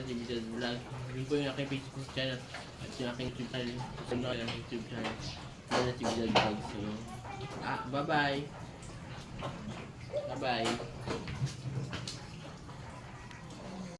na si Vidal Vlog. Yun po yung aking Facebook channel at yung aking YouTube channel. Susunod na yung YouTube channel. Yan na si Vidal Vlog. So, bye-bye! Bye-bye!